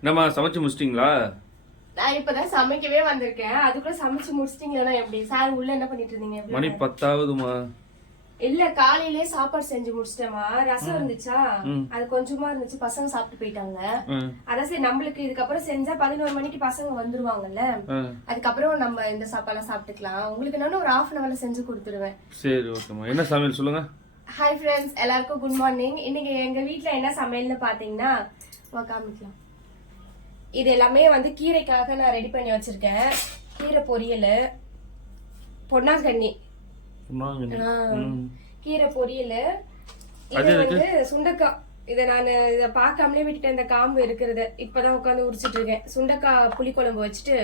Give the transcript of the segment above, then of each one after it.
என்னம்மா சமைச்சு முடிச்சிட்டீங்களா? நான் இப்பதான் சமைக்கவே வந்திருக்கேன். அதுக்குள்ள சமைச்சு முடிச்சிட்டீங்களா? எப்படி சார் உள்ள என்ன பண்ணிட்டு இருந்தீங்க? மணி 10 ஆகுதுமா. இல்ல காலையிலே சாப்பாடு செஞ்சு முடிச்சிட்டேமா. ரசம் இருந்துச்சா, அது கொஞ்சமா இருந்துச்சு, பசங்க சாப்பிட்டு போயிட்டாங்க. அதான் சரி நம்மளுக்கு இதுக்கப்புறம் செஞ்சா 11 மணிக்கு பசங்க வந்துருவாங்கல்ல, அதுக்கப்புறம் நம்ம இந்த சாப்பாடுலாம் சாப்பிட்டுக்கலாம். உங்களுக்கு நான் ஒரு 1/2 hourல செஞ்சு கொடுத்துருவேன். சரி ஓகேம்மா. என்ன சமையல் சொல்லுங்க. ஹாய் ஃப்ரெண்ட்ஸ், எல்லாருக்கும் குட் மார்னிங். இன்னைக்கு எங்க வீட்டுல என்ன சமையல்னு பாத்தீங்கன்னா காமிக்கலாம். இது எல்லாமே வந்து கீரைக்காக நான் ரெடி பண்ணி வச்சிருக்கேன். கீரை பொரியல், பொன்னாங்கண்ணி கீரை பொரியல், இது வந்து சுண்டக்காய். இதை நான் இதை பார்க்காமலே விட்டுட்டேன், இந்த காம்பு இருக்கிறத இப்பதான் உட்காந்து உரிச்சிட்டு இருக்கேன். சுண்டக்காய் புளிக்குழம்பு வச்சுட்டு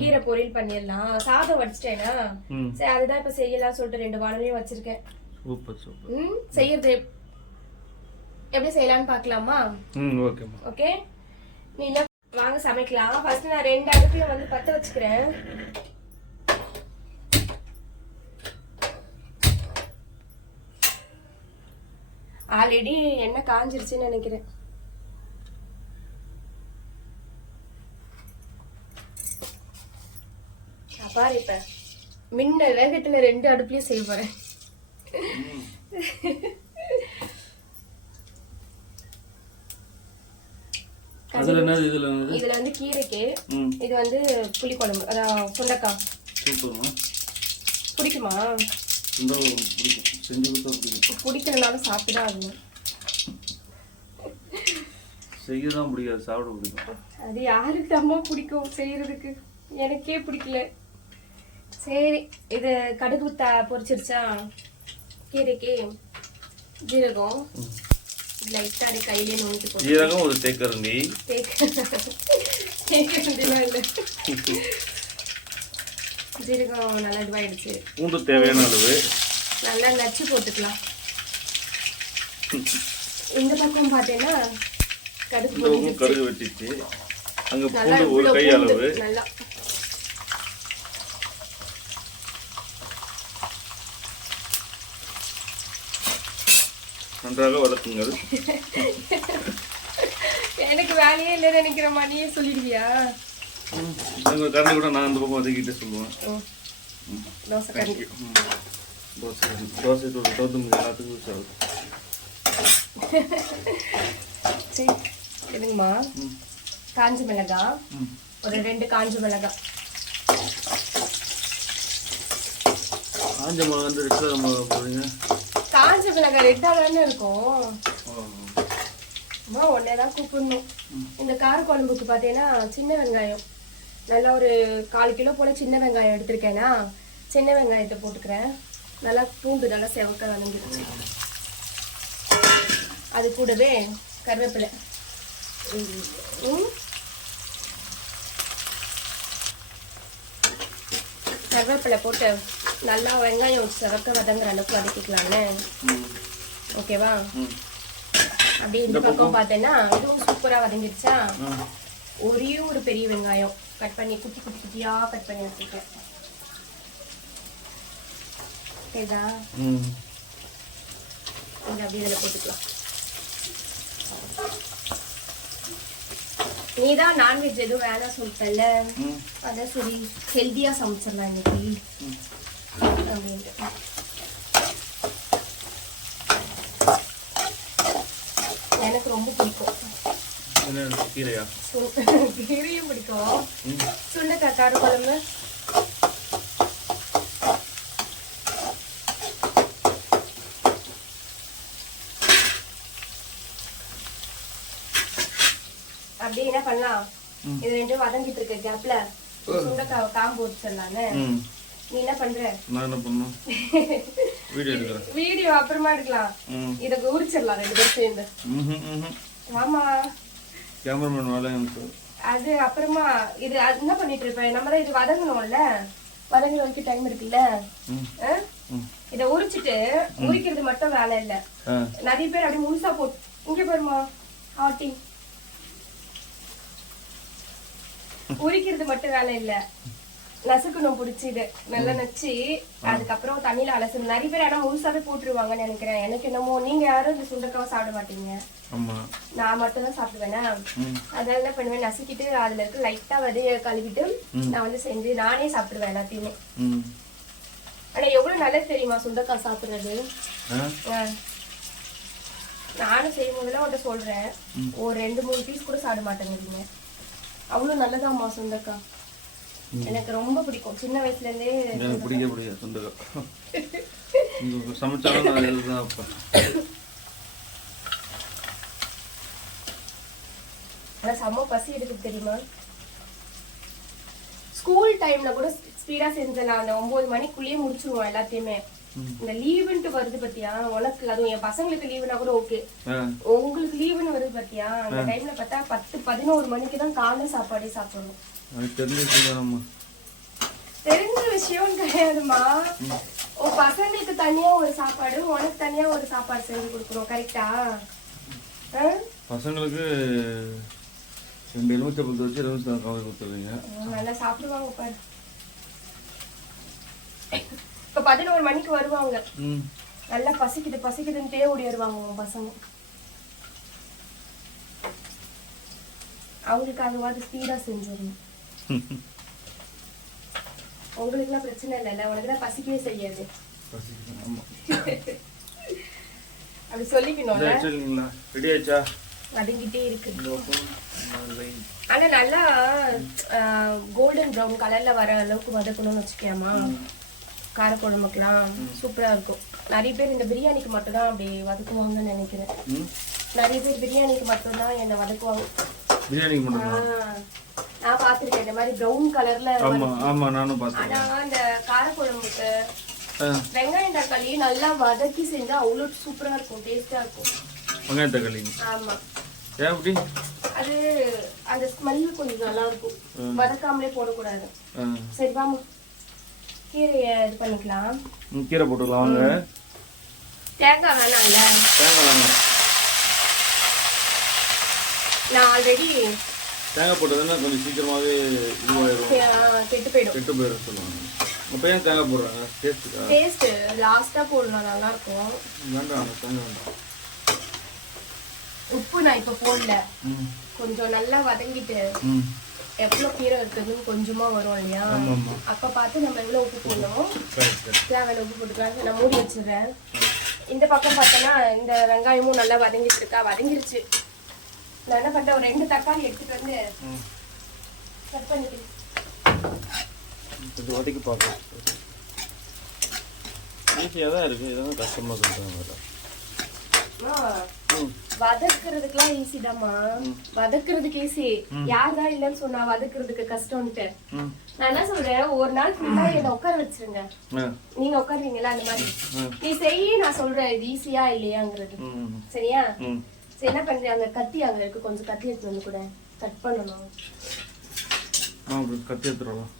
கீரை பொரியல் பண்ணிடலாம். சாதம் வடிச்சிட்டேனா, சரி அதுதான் இப்ப செய்யலாம் சொல்லிட்டு 2 வானலையும் வச்சிருக்கேன். Super super. செய்யறது எப்படி செய்யலாம்னு பாக்கலாமா? ஓகேம்மா. ஓகே, நீ வாங்க சமைக்கலாம். ஃபர்ஸ்ட் நான் 2 அடுப்புல வந்து பத்த வச்சுக்கிறேன். ஆல்ரெடி எண்ணெய் காஞ்சிருச்சுன்னு நினைக்கிறேன். பாரு, இப்ப மின்ன வேகத்துல 2 அடுப்புலயும் செய்ய போறேன். இதுல வந்து கீரைக்கு, இது வந்து புளிக்குழம்பு, அதான் சுண்டக்காய். சூப்பர்மா. பிடிக்குமா? பிடிக்கிறதுனால சாப்பிட்டுதான் ஆகணும். செய்யதான் பிடிக்காது, சாப்பிட பிடிக்கும். அது யாருக்கு அம்மா பிடிக்கும் செய்யறதுக்கு, எனக்கே பிடிக்கல. சரி, இது கடுகு பொரிச்சிருச்சா, கீரைக்கு ஜீரகம் லைட்டா கையிலே நோக்கி போட்டு, ஜீரகம் ஒரு தேக்கரண்டி. தேக்கரண்டிலாம் இல்லை, ஜீரகம் நல்லா இதுவாயிடுச்சு. பூண்டு தேவையான அளவு நல்லா நச்சு போட்டுக்கலாம். இந்த பக்கம் பார்த்தேன்னா கடுகு வெட்டிச்சு, அங்க பூண்டு ஒரு கை அளவு. நல்லா நன்றாக வதக்குங்கள். எனக்கு வேலையே இல்லைன்னு நினைக்கிற மாதிரியே சொல்லிடுவியா? கரண்டி கூட நான் அந்த பக்கம் வதக்கிட்டு சொல்லுவேன். தோசை கரண்டி, தோசை தோத்துங்க எல்லாத்துக்கும் யூஸ் ஆகுது. சரி எதுங்கம்மா, காஞ்ச மிளகாய் ஒரு 2 காஞ்ச மிளகாய். காஞ்ச மிளகா வந்து ரெட்டா மிளகா போடுங்க. காஞ்ச மிளகாய் ரெட்டா தானே இருக்கும். அம்மா ஒன்னேதான் கூப்பிடணும். இந்த கார குழம்புக்கு பார்த்தீங்கன்னா சின்ன வெங்காயம் நல்லா ஒரு 1/4 கிலோ போல சின்ன வெங்காயம் எடுத்திருக்கேன்னா, சின்ன வெங்காயத்தை போட்டுக்கிறேன். நல்லா பூண்டு நல்லா செவக்க வதங்கிடுச்சு. அது கூடவே கருவேப்பிலை, கருவேப்பிலை போட்டு நல்லா வெங்காயம் செவக்க வதங்குற அளவுக்கு வதக்கிக்கலாம்னு. ஓகேவா? அப்படியே இந்த பக்கம் பார்த்தேன்னா இதுவும் சூப்பரா வதங்கிடுச்சா. ஒரே ஒரு பெரிய வெங்காயம் கட் பண்ணி குட்டி குட்டி குட்டியா கட் பண்ணி வச்சுருக்கேன். சரிதா? இங்க அப்படியே இதில் போட்டுக்கலாம். நீதான் நான்வெஜ் எதுவும் வேணாம் சொல்லிட்டல, அதான் சரி ஹெல்த்தியா சமைச்சிடலாம் இன்னைக்கு அப்படின்ட்டு. எனக்கு ரொம்ப பிடிக்கும் கீரையும் பிடிக்கும், சுண்டக்காய் கார குழம்பு. அப்படியே என்ன பண்ணலாம், இது 2 வதங்கிட்டு இருக்க கேப்ல சுண்டக்காய் காம்பு வச்சிடலான்னு. நீ என்ன பண்ற? நான் என்ன பண்ணணும், வீடியோ அப்புறமா எடுக்கலாம். இத உரிச்சிடலாம் 2 பேரும் சேர்ந்து. ஆமா, கேமராமேன் வேலை அது அப்புறமா. இது என்ன பண்ணிட்டு இருப்பேன், நம்ம தான் இது வதங்கணும்ல, வதங்குற வரைக்கும் டைம் இருக்குல்ல. இத உரிச்சிட்டு, உரிக்கிறது மட்டும் வேலை இல்ல, நிறைய பேர் அப்படியே முழுசா போட்டு. இங்க பாருமா ஆட்டி, உரிக்கிறது மட்டும் வேலை இல்ல, நசுக்கணும் பிடிச்சிது நல்லா நச்சு அதுக்கப்புறம் தண்ணியில அலசணும். நிறைய பேர் ஆனா முழுசாவே போட்டுருவாங்கன்னு நினைக்கிறேன். எனக்கு என்னமோ நீங்க யாரும் இந்த சுண்டக்காவை சாப்பிட மாட்டீங்க, நான் மட்டும் தான் சாப்பிடுவேனா. அதனால என்ன பண்ணுவேன், நசுக்கிட்டு அதுல இருக்க லைட்டா வதைய கழுவிட்டு நான் வந்து செஞ்சு நானே சாப்பிடுவேன் எல்லாத்தையுமே. ஆனா எவ்வளவு நல்லது தெரியுமா சுண்டக்காய் சாப்பிடுறது. நானும் செய்யும் போதெல்லாம் உன்ட்ட சொல்றேன், ஒரு 2-3 பீஸ் கூட சாப்பிட மாட்டேங்குதுங்க. அவ்வளவு நல்லதாம்மா சுண்டக்காய். எனக்கு ரொம்ப பிடிக்கும் சின்ன வயசுல இருந்தே. எனக்கு பிடிக்க சுண்டக்காய் சமைச்சாலும் நான் இதுதான் வைப்பேன். ஆனா செம்ம பசி எடுக்குது தெரியுமா. ஸ்கூல் டைம்ல கூட ஸ்பீடா செஞ்சலாம், அந்த 9 மணிக்குள்ளேயே முடிச்சிருவோம் எல்லாத்தையுமே. இந்த லீவுன்ட்டு வருது பத்தியா உனக்கு, அதுவும் என் பசங்களுக்கு லீவுனா கூட ஓகே, உங்களுக்கு லீவுன்னு வருது பத்தியா, அந்த டைம்ல பார்த்தா 10-11 மணிக்கு தான் காலை சாப்பாடே சாப்பிடணும். தெரிஞ்ச விஷயம் கிடையாதுமா. உன் பசங்களுக்கு தனியா ஒரு சாப்பாடு, உனக்கு தனியா ஒரு சாப்பாடு செஞ்சு கொடுக்கணும். கரெக்டா? பசங்களுக்கு 2 எலுமிச்சம்பழத்தை வச்சு எலுமிச்சம்பழம் கவர் கொடுத்துருவீங்க, நல்லா சாப்பிடுவாங்க பாரு. இப்ப 11 மணிக்கு வருவாங்க, நல்லா பசிக்குதுன்ட்டே ஓடி வருவாங்க உன் பசங்க. அவங்களுக்கு அதுவாது ஸ்பீடா செஞ்சிடணும். உங்களுக்கு எல்லாம் பிரச்சனை இல்ல, உனக்கு தான் பசிக்கவே செய்யாது. அப்படி சொல்லிக்கணும். வதங்கிட்டே இருக்கு. ஆனா நல்லா கோல்டன் ப்ரௌன் கலர்ல வர அளவுக்கு வதக்கணும்னு வச்சுக்கேமா, காரக்குழம்புக்கெல்லாம் சூப்பரா இருக்கும். நிறைய பேர் இந்த பிரியாணிக்கு மட்டும் தான் அப்படி வதக்குவாங்கன்னு நினைக்கிறேன். நிறைய பேர் பிரியாணிக்கு மட்டும் தான் என்ன வதக்குவாங்க. பிரியாணிக்கு மட்டும் நான் பாத்திருக்கேன் இந்த மாதிரி பிரவுன் கலர்ல. ஆமா நானும் பார்த்தேன். ஆனா அந்த காரக்குழம்புக்கு வெங்காயம் தக்காளி நல்லா வதக்கி செஞ்சா அவ்வளவு சூப்பரா இருக்கும், டேஸ்டா இருக்கும். வெங்காயம் தக்காளி ஆமா, எப்படி அது அந்த ஸ்மெல் கொஞ்சம் நல்லா இருக்கும், வதக்காமலே போடக்கூடாது. சரி வாமா கீரையை இது பண்ணிக்கலாம். கீரை போட்டுக்கலாம் வாங்க. தேங்காய் வேணாம்ல? தேங்காய் வேணாம், நான் ஆல்ரெடி தேங்காய் போட்டதுன்னா கொஞ்சம் சீக்கிரமாவே இதுவாயிடும், கெட்டு போயிடும் சொல்லுவாங்க. அப்போ ஏன் தேங்காய் போடுறாங்க? டேஸ்ட் லாஸ்டா போடணும், நல்லா இருக்கும். வேண்டாம் தேங்காய் வேண்டாம். உப்பு நான் இப்ப போடல, கொஞ்சம் நல்லா வதங்கிட்டு எவ்வளவு கீரை இருக்குதுன்னு கொஞ்சமா வரும் இல்லையா, அப்ப பார்த்து நம்ம எவ்வளவு உப்பு போடணும், தேவையான உப்பு போட்டுக்கலாம். நான் மூடி வச்சிடுறேன். இந்த பக்கம் பார்த்தோன்னா இந்த வெங்காயமும் நல்லா வதங்கிட்டு இருக்கா, வதங்கிருச்சு. நான் என்ன பண்றேன், ஒரு 2 தக்காளி எடுத்துட்டு வந்து கட் பண்ணிக்கிறேன். வதக்கி பார்க்கலாம். ஈஸியாக தான் இருக்கு, இதெல்லாம் கஷ்டமா சொல்றாங்க. வதக்குறதுக்குலாம் ஈஸி தான்மா, வதக்குறதுக்கு ஈஸி. யார்தான் இல்லைன்னு சொன்னா வதக்குறதுக்கு கஷ்டம்ட்டு. நான் என்ன சொல்றேன், ஒரு நாள் ஃபுல்லா என்ன உட்கார வச்சிருங்க, நீங்க உட்காருவீங்களா அந்த மாதிரி, நீ செய்ய நான் சொல்றேன் இது ஈஸியா இல்லையாங்கிறது. சரியா? சரி என்ன பண்றேன், அந்த கத்தி அங்க இருக்கு, கொஞ்சம் கத்தி எடுத்து வந்து கூட கட் பண்ணணும். கத்தி எடுத்துருவோம்.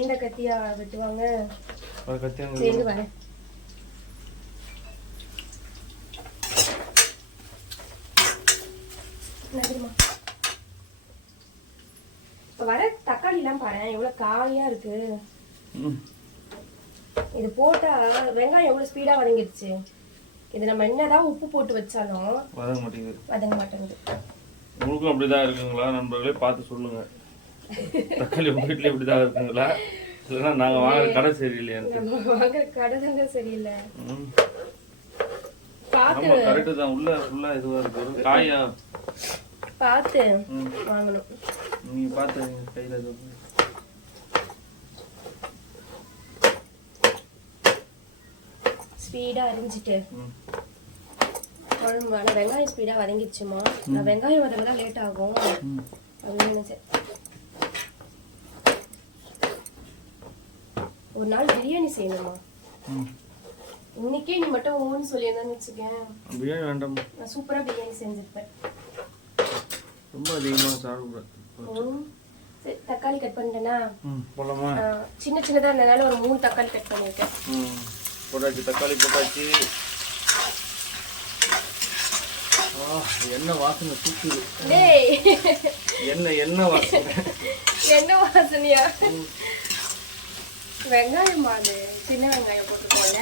இந்த கத்தியா வெட்டுவாங்க. சேர்ந்து வரேன். நன்றிமா. இப்ப வர தக்காளி எல்லாம் பாரு எவ்வளவு காயா இருக்கு. இது போட்டா வெங்காயம் எவ்வளவு ஸ்பீடா வதங்கிடுச்சு. இது நம்ம என்னதான் உப்பு போட்டு வச்சாலும் வதங்க மாட்டேங்குது. உங்களுக்கும் அப்படிதான் இருக்குங்களா நண்பர்களே? பார்த்து சொல்லுங்க. தக்காளி உங்க வீட்டுல இப்படிதான் இருக்குங்களா, இல்லைன்னா நாங்க வாங்குற கடை சரியில்லையா? வாங்குற கடை தாங்க சரியில்லை. கரெக்ட் தான், உள்ள ஃபுல்லா இதுவா இருக்கு, காயா பார்த்து வாங்கணும். நீங்க பார்த்து கையில ஸ்பீடா அரிஞ்சிட்டு குழம்பு. ஆனால் வெங்காயம் ஸ்பீடா வதங்கிடுச்சுமா. நான் வெங்காயம் வதங்க தான் லேட் ஆகும் அப்படின்னு நினைச்சேன். ஒரு நாள் பிரியாணி செய்யணுமா, இன்னைக்கே நீ மட்டும் ஓன்னு சொல்லியிருந்தான்னு வச்சுக்கேன், பிரியாணி வேண்டாம், நான் சூப்பரா பிரியாணி செஞ்சிருப்பேன். ரொம்ப அதிகமா சாப்பிடுவேன். சரி தக்காளி கட் பண்ணிட்டேனா போலாமா? சின்ன சின்னதா இருந்தனால ஒரு 3 தக்காளி கட் பண்ணிருக்கேன். போட்டாச்சு, தக்காளி போட்டாச்சு. எண்ணெய் வாசனை தூக்குது. எண்ணெய் வாசனை. என்ன வாசனையா? வெங்காயம் அது சின்ன வெங்காயம் போட்டுக்கோங்க.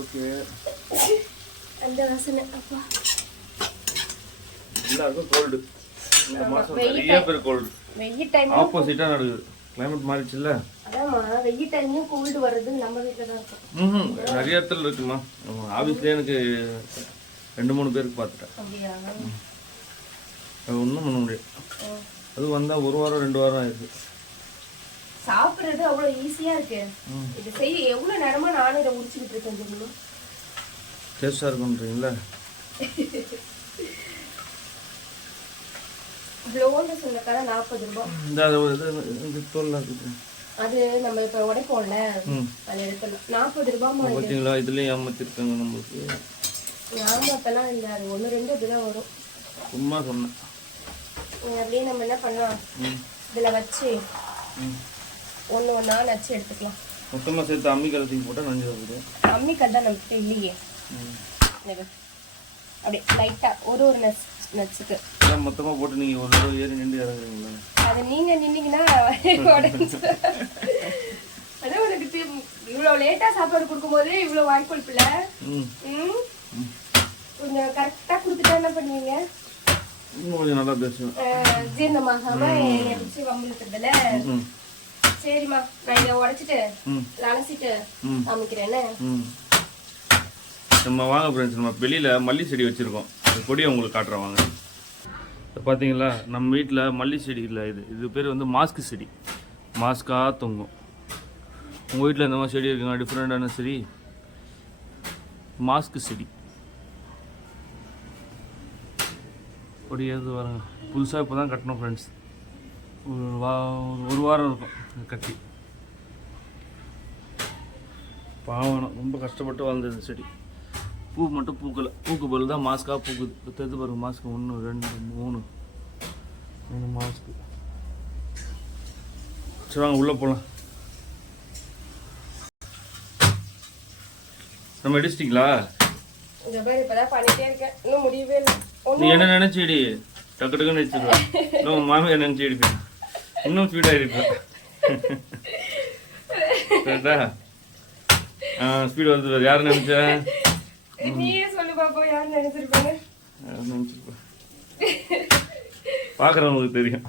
ஓகே. அந்த வாசனை அப்பா. எல்லாருக்கும் கோல்டு. இந்த மாசம் நிறைய பேர் கோல்டு. வெயில் டைம் ஆப்போசிட்டா நடக்குது. கிளைமேட் மாறிச்சுல்ல. அதாம்மா வெயில் டைம்லயும் கோல்டு வர்றது நம்ம வீட்டில் தான் இருக்கும். நிறைய இடத்துல இருக்குமா. ஆஃபீஸ்லேயே எனக்கு 2-3 பேருக்கு பார்த்துட்டேன். அப்படியா? ஒன்றும் பண்ண முடியாது. அது வந்தால் 1 வாரம் 2 வாரம் ஆயிடுது. சாப்பிட்றது அவ்வளோ ஈஸியா இருக்கு. இது செய்ய எவ்வளோ நேரமா நானும் இதை முடிச்சுக்கிட்டு இருக்கேன் தெரியுமா? டேஸ்டாக இருக்குன்றீங்களா? இவ்வளோன்னு சொன்னக்காக 40 ரூபாய். இந்த தோல் இருக்குது. அது நம்ம இப்போ உடைப்போம்ல, அது எடுக்கணும். 40 ரூபாய். பார்த்தீங்களா? இதுலேயும் ஏமாத்திருக்காங்க நம்மளுக்கு. ஏமாத்தெல்லாம் இல்லை, அது 1-2 இப்படிதான் வரும். சும்மா சொன்னேன். அப்படியே நம்ம என்ன பண்ணலாம், இதில் வச்சு ஒன்று நச்சு எடுத்துக்கலாம். மொத்தமாக சேர்த்து அம்மி கலத்துக்கு போட்டால் நஞ்சு வருது. அம்மி கட்டா நமக்கு இல்லையே. அப்படியே லைட்டாக ஒரு நச்சுக்கு மொத்தமாக போட்டு நீங்கள் ஒரு தடவை ஏறி நின்று இறங்குறீங்களா? அது நீங்கள் நின்னீங்கன்னா அதான் உனக்கு இவ்வளோ லேட்டாக சாப்பாடு கொடுக்கும்போதே இவ்வளோ வாய்க்கொழுப்பில்ல. கொஞ்சம் கரெக்டாக கொடுத்துட்டா என்ன பண்ணுவீங்க? இன்னும் கொஞ்சம் நல்லா பேசுவேன். ஜீரணமாகாம எரிச்சு வம்புழுக்கிறதுல. சரிம்மா, நான் இதை உடைச்சிட்டு அலசிட்டு காமிக்கிறேன்னு. நம்ம வாங்க ஃப்ரெண்ட்ஸ், நம்ம வெளியில் மல்லி செடி வச்சுருக்கோம். அந்த கொடியை உங்களுக்கு காட்டுறேன் வாங்க. பார்த்தீங்களா, நம்ம வீட்டில் மல்லி செடி இல்லை. இது பேர் வந்து மாஸ்க்கு செடி. மாஸ்காக தொங்கும். உங்கள் வீட்டில் இந்த மாதிரி செடி இருக்குங்க, டிஃப்ரெண்டான செடி. மாஸ்க்கு செடி கொடியாது வரங்க. புதுசாக இப்போ தான் கட்டணும் ஃப்ரெண்ட்ஸ். ஒரு வாரம் இருக்கும் கட்டி. பாவனம், ரொம்ப கஷ்டப்பட்டு வாழ்ந்தது செடி. பூ மட்டும் பூக்கலை. பூக்கு பதில் தான் மாஸ்காக பூக்குது. தெரிஞ்சு பாருங்க, மாஸ்க்கு 1 2 3 மாஸ்க்கு. சரி வாங்க உள்ளே போகலாம். நம்ம அடிச்சிட்டிங்களா? இப்பதான் பண்ணிட்டே இருக்கேன், இன்னும் முடியவே இல்லை. நீ என்ன நினைச்சிடி? டக்கு டக்குன்னு வச்சிருவேன். இன்னும் மாமியார் நினைச்சு எடுப்பேன். இன்னும் ஸ்பீடாக இருப்பேன். கரெக்டா? ஸ்பீடு வந்து யார் நினைச்சா? நீயே சொல்லு பாப்போம், யார் நினைச்சிருப்பாங்க? நினைச்சிருப்பேன். பார்க்குறவங்களுக்கு தெரியும்.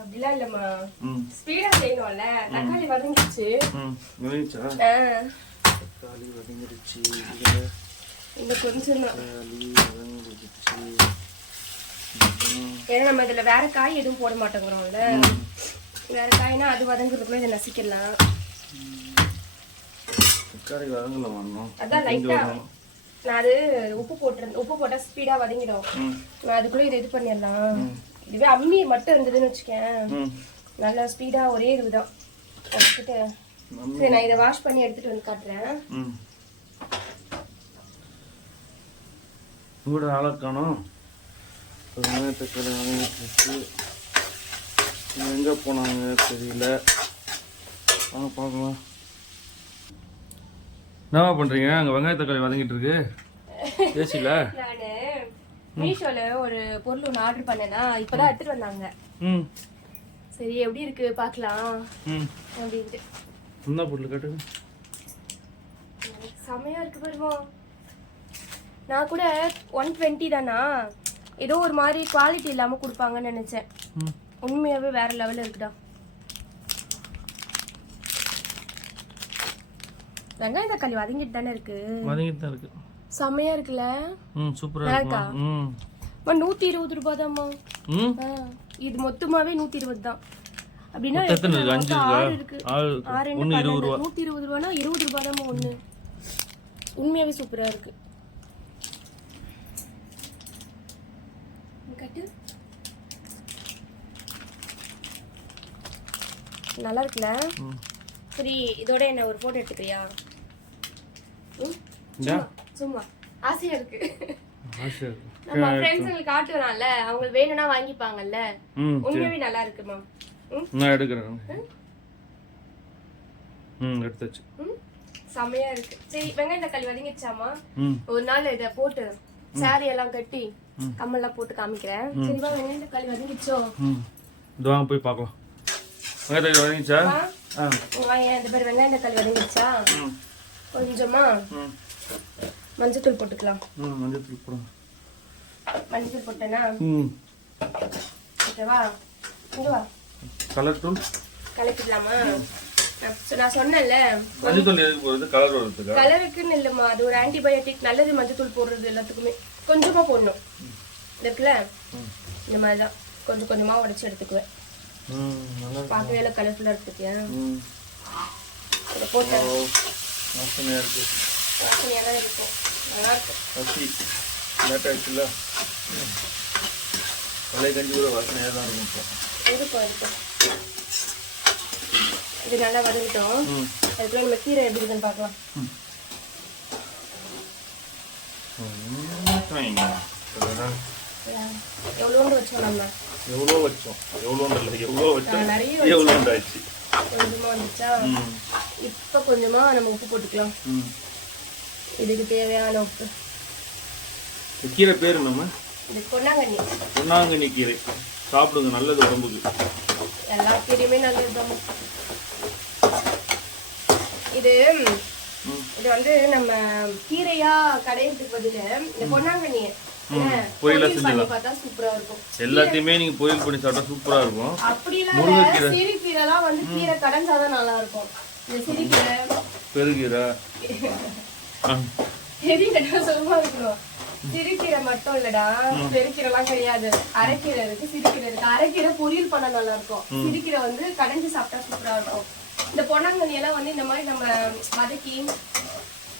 அப்படிலாம் இல்லம்மா, ஸ்பீடா செய்யணும்ல. தக்காளி வதங்கிடுச்சு. வதங்கிச்சா? தக்காளி வதங்கிடுச்சு. இந்த கொஞ்சம் ஏன்னா நம்ம இதுல வேற காய் எதுவும் போட மாட்டேங்கிறோம்ல. வேற காய்னா அது வதங்குறதுக்குள்ள இதை நசிக்கலாம். தக்காளி வதங்கல வரணும். அதான் லைட்டா நான் அது உப்பு போட்டுருந்தேன். உப்பு போட்டா ஸ்பீடா வதங்கிடும். நான் அதுக்குள்ள இதை இது பண்ணிடலாம். இதுவே அம்மி மட்டும் இருந்ததுன்னு வச்சுக்கேன், நல்லா ஸ்பீடா ஒரே இதுதான் வச்சுட்டு. சரி, நான் இதை வாஷ் பண்ணி எடுத்துட்டு வந்து காட்டுறேன். கூட ஆளக்கானோம். தக்காளி வாங்கிட்டு எங்கே போனாங்க தெரியல. வாங்க பார்க்கலாம். என்னவா பண்ணுறீங்க? அங்கே வெங்காய தக்காளி வதங்கிட்டு இருக்கு. பேசில நானு மீஷோல ஒரு பொருள் ஒன்று ஆர்டர் பண்ணேன்னா இப்பதான் எடுத்துட்டு வந்தாங்க. சரி எப்படி இருக்கு பார்க்கலாம் அப்படின்ட்டு. என்ன பொருள் கேட்டுங்க? செமையா இருக்கு பாருமா. நான் கூட 120 தானா, ஏதோ ஒரு மாதிரி குவாலிட்டி இல்லாம கொடுப்பாங்கன்னு நினைச்சேன். உண்மையாவே வேற லெவல்ல இருக்குடா. வெங்காயம் தக்காளி வதங்கிட்டு தானே இருக்கு. வதங்கிட்டு தான் இருக்கு. செமையா இருக்குல்ல? சூப்பரா இருக்கா? 120 ரூபாய் தான்மா. இது மொத்தமாவே 120 தான். அப்படின்னா 6 இருக்கு. 120 ரூபாய். 120 ரூபாய்னா 20 ரூபாய் தான் ஒண்ணு. உண்மையாவே சூப்பரா இருக்கு. கட்டு நல்லா இருக்குல்ல? சரி, இதோட என்ன ஒரு போட்டோ எடுத்துக்கிறியா? சும்மா ஆசையா இருக்கு. நம்ம ஃப்ரெண்ட்ஸ்ங்களுக்கு காட்டுறான்ல, அவங்க வேணும்னா வாங்கிப்பாங்கல்ல. உண்மையாவே நல்லா இருக்குமா? நான் எடுக்கிறேன். எடுத்தாச்சு. செமையா இருக்கு. சரி வெங்காயம் தக்காளி வதங்கிடுச்சாமா? ம் ஒரு நாள் இத போட்டு சாரி எல்லாம் கட்டி கம்மல்லாம் போட்டு காமிக்கிறேன். சரிவா? வெங்காயம் தக்காளி வதங்கிச்சோ? ம் இது வாங்க போய் பார்க்கலாம். வெங்காயம் தக்காளி வதங்கிச்சா? இந்த பேர் வெங்காயம் தக்காளி வதங்கிடுச்சா? கொஞ்சமா மஞ்சத்தூள் போட்டுக்கலாம். மஞ்சத்தூள் போடுங்க. மஞ்சத்தூள் போட்டேன்னா ஓகேவா? இங்க வா. கலர் தூள் கலக்கிடலாமா? நான் சொன்னேன்ல மஞ்சத்தூள் எதுக்கு போடுறது? கலர் வரதுக்கா? கலருக்குன்னு இல்லம்மா, அது ஒரு ஆன்டிபயோட்டிக். நல்லது மஞ்சத்தூள் போடுறது எல்லாத்துக்குமே. கொஞ்சமா போடணும். இருக்குல்ல இந்த மாதிரிதான் கொஞ்சம் கொஞ்சமா உடைச்சு எடுத்துக்குவேன். பார்க்கவே எல்லாம் கலர்ஃபுல்லா இருக்கு. இதை போட்டேன். வாசனையா இருக்கு. வாசனையா தான் இருக்கும். நல்லா இருக்கும். பசி லேட் ஆயிடுச்சுல. பழைய கஞ்சி கூட வாசனையா தான் இருக்கும். இருக்கும். இது நல்லா வதங்கிட்டோம். அதுக்குள்ள நம்ம கீரை எப்படி இருக்குன்னு பார்க்கலாம். எவ்வளோண்டு வச்சோம் நம்ம? எவ்வளோ வச்சோம்? எவ்வளோண்டு இல்லை, எவ்வளோ வச்சோம்? நிறைய எவ்வளோண்டு ஆச்சு? கொஞ்சமா வந்துச்சா? இப்போ கொஞ்சமா நம்ம உப்பு போட்டுக்கலாம். இதுக்கு தேவையான உப்பு. கீரை பேரு நம்ம இது பொன்னாங்கண்ணி. பொன்னாங்கண்ணி கீரை சாப்பிடுங்க, நல்லது உடம்புக்கு. எல்லா கீரையுமே நல்லதுதான். இது இது வந்து நம்ம கீரையா கடையிறதுக்கு பதிலு இந்த பொன்னாங்கண்ணியை பொரியலா செஞ்சலாம். பார்த்தா சூப்பரா இருக்கும். எல்லாத்தையுமே நீங்க பொரியல் பண்ணி சாப்பிட்டா சூப்பரா இருக்கும். அப்படிலாம் சிறுகீரை எல்லாம் வந்து கீரை கடைஞ்சாதான் நல்லா இருக்கும். இந்த சிறுகீரை பெருகீரை சொல்லுவா இருக்கணும். சிறுகீரை மட்டும் இல்லடா, பெருக்கீரை எல்லாம் கிடையாது. அரைக்கீரை இருக்கு, சிறுகீரை இருக்கு. அரைக்கீரை பொரியல் பண்ண நல்லா இருக்கும். சிறுகீரை வந்து கடைஞ்சி சாப்பிட்டா சூப்பரா இருக்கும். இந்த பொன்னாங்கண்ணி எல்லாம் வந்து இந்த மாதிரி நம்ம வதக்கி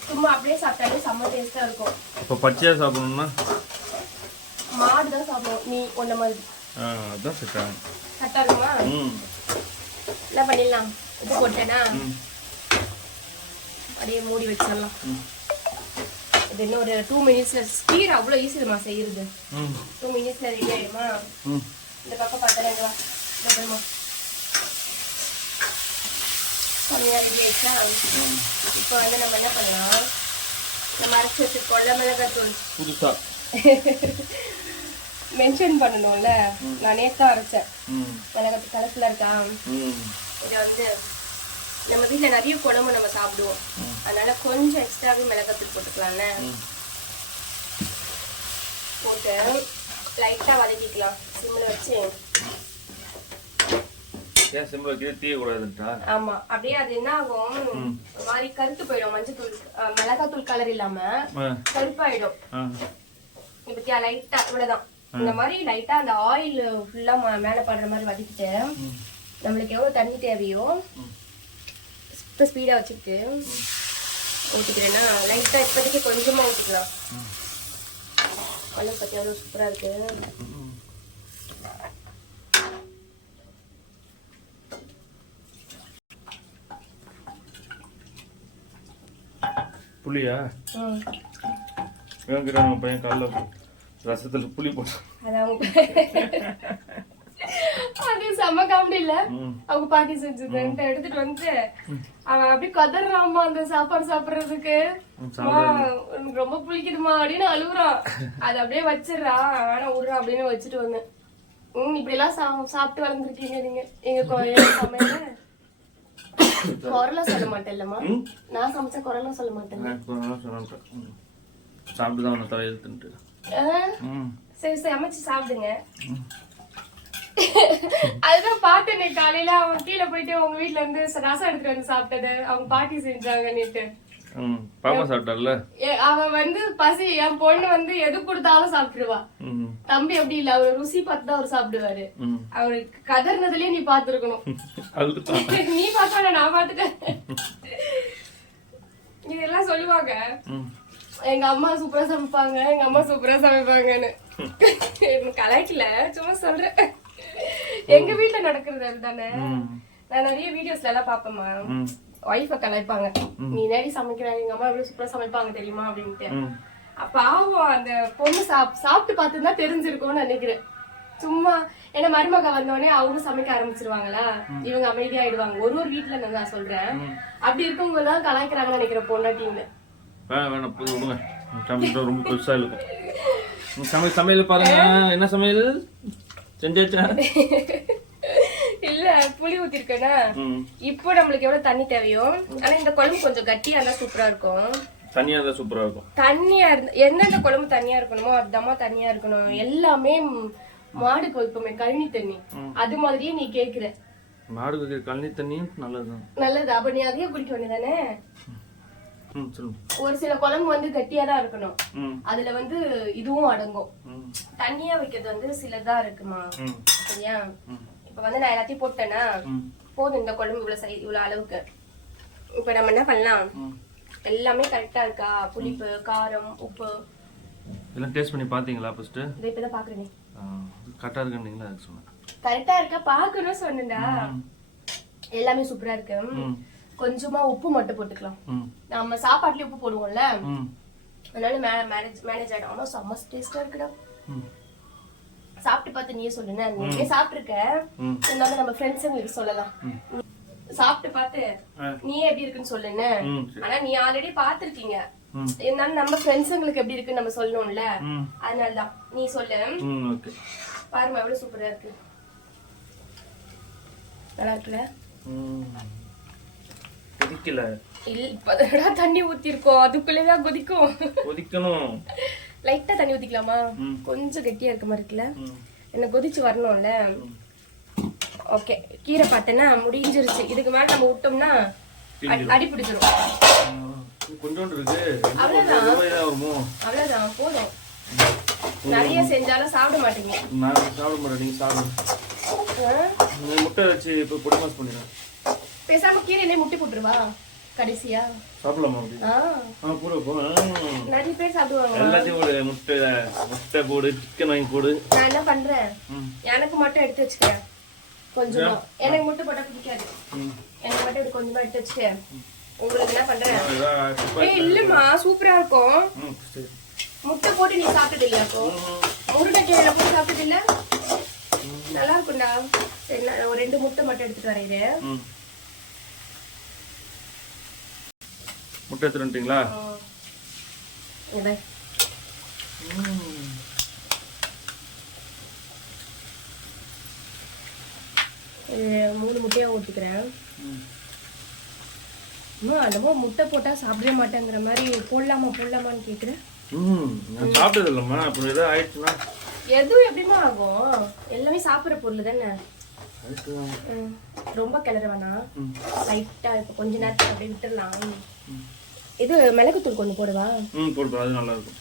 சும்மா அப்படியே சாப்பிட்டாலே செம்ம டேஸ்டா இருக்கும். இப்போ பச்சையா சாப்பிடணும்னா மாடு தான் சாப்பிடுவோம். நீ ஒன்ன மாதிரி அதான் செட்டா கரெக்டா இருக்குமா? என்ன பண்ணிடலாம்? உப்பு போட்டேன்னா அப்படியே மூடி வச்சிடலாம். இது இன்னும் ஒரு 2 மினிட்ஸ்ல கீரை அவ்வளோ ஈஸிமா செய்யறது. 2 மினிட்ஸ்ல ரெடி ஆயிடுமா? இந்த பக்கம் பார்த்தா கம்மியா ரெடி ஆயிடுச்சா? இப்போ வந்து நம்ம என்ன பண்ணலாம்? நம்ம அரைச்சி வச்சிருக்கோம்ல மிளகாத்தூள், புதுசா மென்ஷன் பண்ணணும்ல. நான் நேத்தான் அரைச்சேன். மிளகாத்தூள் கலர்ஃபுல்லா இருக்கா? இதை வந்து நம்ம வீட்டில் நிறைய குழம்பு நம்ம சாப்பிடுவோம். அதனால கொஞ்சம் எக்ஸ்ட்ராவே மிளகாத்தூள் போட்டுக்கலாம்ல. போட்டு லைட்டா வதக்கிக்கலாம் சிம்ல வச்சு. ஏன் சிம்ல வைக்க தீயக்கூடாதுன்றா? ஆமா, அப்படியே அது என்ன ஆகும், ஒரு மாதிரி கருத்து போயிடும். மஞ்சத்தூள் மிளகாத்தூள் கலர் இல்லாம கருப்பாயிடும். இப்பத்தியா லைட்டா இவ்வளவுதான். இந்த மாதிரி லைட்டா அந்த ஆயில் ஃபுல்லா மேல படுற மாதிரி வதக்கிட்டு நம்மளுக்கு எவ்வளவு தண்ணி தேவையோ இப்போ ஸ்பீடா வச்சுக்கிட்டு ஊற்றிக்கிறேன்னா லைட்டா இப்போதைக்கு கொஞ்சமா ஊற்றிக்கலாம். குழம்பு பத்தி எவ்வளவு சூப்பரா இருக்கு. புளியா? வேங்கிறான் பையன் காலைல ரசத்துல புளி போட்டு. அது செம்ம காமெடி இல்ல? அவங்க பாட்டி செஞ்சது எடுத்துட்டு வந்து அவன் அப்படியே கதறாமா அந்த சாப்பாடு சாப்பிடுறதுக்கு. எனக்கு ரொம்ப பிடிக்குதுமா அப்படின்னு அழுகுறான். அது அப்படியே வச்சிடறான். ஆனா விடுறான் அப்படின்னு வச்சுட்டு வந்தேன். இப்படி எல்லாம் சாப்பிட்டு வளர்ந்துருக்கீங்க நீங்க. எங்க சமையல குரலா சொல்ல மாட்டேன் இல்லம்மா. நான் சமைச்சா குரலா சொல்ல மாட்டேன். சாப்பிட்டுதான் தலையெழுத்துட்டு. சரி சரி அமைச்சு சாப்பிடுங்க. அதுதான் பாத்தேன் காலையில அவன் கீழே போயிட்டு உங்க வீட்டுல இருந்து ரசம் எடுத்துட்டு வந்து சாப்பிட்டது அவங்க பாட்டி செஞ்சாங்கன்னுட்டு. பாப்பா சாப்பிட்டால அவன் வந்து பசி என் பொண்ணு வந்து எது கொடுத்தாலும் சாப்பிட்டுருவா. தம்பி அப்படி இல்ல, அவரு ருசி பார்த்து தான் அவரு சாப்பிடுவாரு. அவரு கதர்னதுலயே நீ பாத்துருக்கணும். நீ பார்த்தா நான் பாத்துட்டேன். இதெல்லாம் சொல்லுவாங்க எங்க அம்மா சூப்பரா சமைப்பாங்க, எங்க அம்மா சூப்பரா சமைப்பாங்கன்னு. கலாய்க்கல, சும்மா சொல்றேன். எங்க வீட்டுல நடக்கிறது அதுதானே. நான் நிறைய வீடியோஸ்ல எல்லாம் பாப்பேம்மா. ஒய்ஃப கலாய்ப்பாங்க, நீ நேரி சமைக்கிறாங்க, எங்க அம்மா எவ்வளவு சூப்பரா சமைப்பாங்க தெரியுமா அப்படின்ட்டு. பாவம் அந்த பொண்ணு சாப்பிட்டு பார்த்துதான் தெரிஞ்சிருக்கும்னு நினைக்கிறேன். சும்மா ஏன்னா மருமக வந்தோடனே அவங்க சமைக்க ஆரம்பிச்சிருவாங்களா, இவங்க அமைதியாயிடுவாங்க. ஒரு வீட்டுல நான் சொல்றேன், அப்படி இருக்கவங்க எல்லாம் கலாய்க்கிறாங்கன்னு நினைக்கிறேன் பொண்டாட்டின்னு. வேணாம் புது விடுங்க, சமையல் ரொம்ப பெருசா இருக்கும். சமையல் பாருங்க, என்ன சமையல் செஞ்சாச்சா? இல்ல புளி ஊத்திருக்கேன்னா இப்போ நம்மளுக்கு எவ்வளவு தண்ணி தேவையோ, ஆனா இந்த குழம்பு கொஞ்சம் கட்டியா இருந்தா சூப்பரா இருக்கும். தண்ணியா இருந்தா சூப்பரா இருக்கும். தண்ணியா இருந்தா எந்தெந்த குழம்பு தண்ணியா இருக்கணுமோ அதுதாம்மா தண்ணியா இருக்கணும். எல்லாமே மாடுக்கு வைப்போமே கழனி தண்ணி, அது மாதிரியே நீ கேக்குற. மாடுக்கு கழனி தண்ணியும் நல்லதுதான். நல்லது, அப்ப நீ அதையே குடிக்க வேண்டியதானே. ஒரு சில குழம்பு வந்து கட்டியா தான் இருக்கணும், அதுல வந்து இதுவும் அடங்கும். தண்ணியா வைக்கிறது வந்து சிலதா இருக்குமா, சரியா? இப்ப வந்து நான் எல்லாத்தையும் போட்டேன்னா போதும், இந்த குழம்பு இவ்வளவு அளவுக்கு. இப்ப நம்ம என்ன பண்ணலாம், எல்லாமே கரெக்டா இருக்கா, புளிப்பு, காரம், உப்பு எல்லாம் டேஸ்ட் பண்ணி பாத்தீங்களா? ஃபர்ஸ்ட் இப்பதான் பாக்குறேன். கரெக்டா இருக்குன்னீங்களா? அதுக்கு சொன்னேன். கரெக்டா இருக்கா பாக்கணும் சொன்னேன்டா. எல்லாமே சூப்பரா இருக்கு. கொஞ்சமா உப்பு மட்டும் போட்டுக்கலாம். நம்ம சாப்பாட்டுல உப்பு போடுவோம்ல, அதனால மேனேஜ் ஆயிடும். ஆனா செம்ம டேஸ்டா இருக்குடா. சாப்பிட்டு பார்த்து நீயே சொல்லுங்க. நீயே சாப்பிட்டுருக்க, இருந்தாலும் நம்ம ஃப்ரெண்ட்ஸுங்களுக்கு சொல்லலாம். சாப்பிட்டு பார்த்து நீயே எப்படி இருக்குன்னு சொல்லுன்னு. ஆனா நீ ஆல்ரெடி பாத்துருக்கீங்க, இருந்தாலும் நம்ம ஃப்ரெண்ட்ஸுங்களுக்கு எப்படி இருக்குன்னு நம்ம சொல்லணும்ல, அதனாலதான் நீ சொல்லு. பாருங்க எவ்வளவு சூப்பரா இருக்கு. நல்லா இருக்குல்ல? கொதிக்கல இல்ல, இப்பதான் தண்ணி ஊத்தி இருக்கோம், அதுக்குள்ளதான் கொதிக்கும். கொதிக்கணும். லைட்டா தண்ணி ஊத்திக்கலாமா? கொஞ்சம் கெட்டியா இருக்க மாதிரி இருக்குல்ல, என்ன கொதிச்சு வரணும்ல. ஓகே, கீரை பார்த்தேன்னா முடிஞ்சிருச்சு. இதுக்கு மேல நம்ம விட்டோம்னா அடி பிடிச்சிரும். கொஞ்சோண்டு இருக்கு, அவ்வளவுதான் போதும். நிறைய செஞ்சாலும் சாப்பிட மாட்டீங்க. நான் சாப்பிட மாட்டேன், நீங்க சாப்பிடுங்க. முட்டை வச்சு இப்ப பொடி மாஸ் பண்ணிடுறேன். பேசாம கீரை முட்டை போட்டுருவா கடைசியா சாப்பிடலாமா? நிறைய பேர் சாப்பிடுவாங்க. எல்லாத்தையும் போடு, முட்டை போடு, சிக்கன் வாங்கி போடு. நான் என்ன பண்றேன், எனக்கு மட்டும் எடுத்து வச்சுக்கிறேன் கொஞ்சமா. எனக்கு முட்டை போட்டா பிடிக்காது, எனக்கு மட்டும் கொஞ்சமா எடுத்து வச்சுட்டேன். உங்களுக்கு என்ன பண்றேன், இல்லம்மா சூப்பரா இருக்கும். முட்டை போட்டு நீ சாப்பிட்டது இல்ல? அப்போ முருங்கைக்கீரை போட்டு சாப்பிட்டது இல்ல? நல்லா இருக்கும்டா. சரி, நான் ஒரு 2 முட்டை மட்டும் எடுத்துட்டு வரேன். முட்டை எடுத்துட்டீங்களா? மூணு முட்டையா ஊத்திக்கிறேன். என்னமோ முட்டை போட்டா சாப்பிடவே மாட்டேங்கிற மாதிரி போடலாமான்னு கேக்குறேன். நான் சாப்பிட்டது இல்லம்மா. அப்புறம் ஏதாவது ஆயிடுச்சுன்னா எதுவும் எப்படிமா ஆகும்? எல்லாமே சாப்பிடுற பொருள் தானே. ரொம்ப கிளற வேணாம், லைட்டா இப்ப கொஞ்ச நேரத்துக்கு அப்படியே விட்டுடலாம். இது மிளகுத்தூள் கொஞ்சம் போடுவா. போடுவா, அது நல்லா இருக்கும்.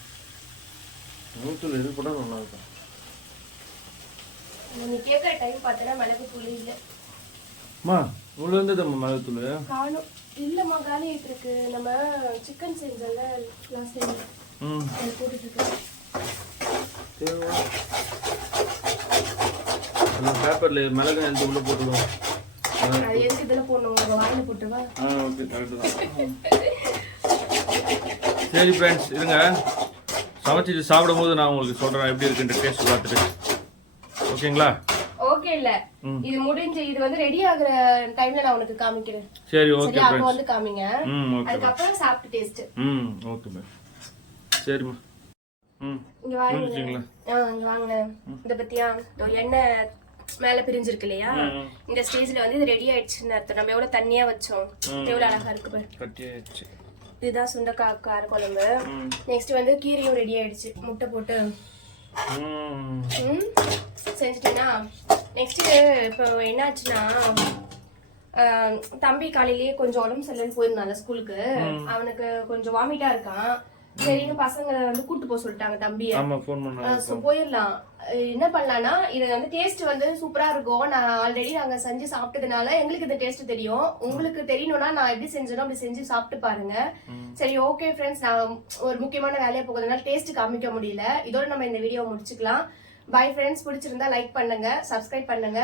மிளகுத்தூள் எது போட்டா நல்லா இருக்கும். நீ கேட்குற டைம் பார்த்தனா மிளகுத்தூள் இல்ல. அம்மா உள்ள இருந்து மிளகுத்தூள் காணும். இல்லம்மா காலி ஆயிட்டு இருக்கு. நம்ம சிக்கன் செஞ்சல லாஸ்ட் டைம் அது போட்டுட்டு இருக்கு. அந்த பேப்பர்ல மிளகு எடுத்து உள்ள போட்டுடுவோம். அது எதுக்கு இதெல்லாம் போடணும், உங்க வாயில போட்டுவா. ஓகே, கரெக்ட் தான். சரி ஃப்ரெண்ட்ஸ், இருங்க, சமைச்சிட்டு சாப்பிடும்போது நான் உங்களுக்கு சொல்றேன் எப்படி இருக்குன்ற டேஸ்ட் பார்த்துட்டு. ஓகேங்களா? ஓகே இல்ல, இது முடிஞ்சு இது வந்து ரெடி ஆகுற டைம்ல நான் உங்களுக்கு காமிக்கிறேன். சரி ஓகே அப்ப வந்து காமிங்க. அதுக்கு அப்புறம் சாப்பிட்டு டேஸ்ட். Okay ma'am. சரிம்மா. இங்க வாங்க. இங்க வாங்க. இத பத்தியா எண்ணெய் மேல பிரிஞ்சிருக்கு இல்லையா, இந்த ஸ்டேஜ்ல வந்து இது ரெடி ஆயிடுச்சுன்னு அர்த்தம். நம்ம எவ்வளவு தண்ணியா வச்சோம், எவ்வளவு அழகா இருக்கு பாரு. கட்டியாச்சு. இதுதான் சுண்டக்காய் கார குழம்பு. நெக்ஸ்ட் வந்து கீரையும் ரெடி ஆயிடுச்சு. முட்டை போட்டு செஞ்சுட்டேன்னா நெக்ஸ்ட் இப்போ என்னாச்சுன்னா, தம்பி காலையிலேயே கொஞ்சம் உடம்பு சரியில்லைன்னு போயிருந்தாங்க ஸ்கூலுக்கு. அவனுக்கு கொஞ்சம் வாமிட்டா இருக்கான். சரின்னு பசங்க வந்து கூட்டு போக சொல்லிட்டாங்க தம்பியை. போயிடலாம். என்ன பண்ணலாம்னா, இது வந்து டேஸ்ட் வந்து சூப்பரா இருக்கும். நான் ஆல்ரெடி நாங்க செஞ்சு சாப்பிட்டதுனால எங்களுக்கு இந்த டேஸ்ட் தெரியும். உங்களுக்கு தெரியணும்னா நான் எப்படி செஞ்சேனோ அப்படி செஞ்சு சாப்பிட்டு பாருங்க. சரி ஓகே ஃப்ரெண்ட்ஸ், நான் ஒரு முக்கியமான வேலையா போகிறதுனால டேஸ்ட் காமிக்க முடியல. இதோட நம்ம இந்த வீடியோ முடிச்சுக்கலாம். Bye friends. பிடிச்சிருந்தா லைக் பண்ணுங்க, சப்ஸ்கிரைப் பண்ணுங்க.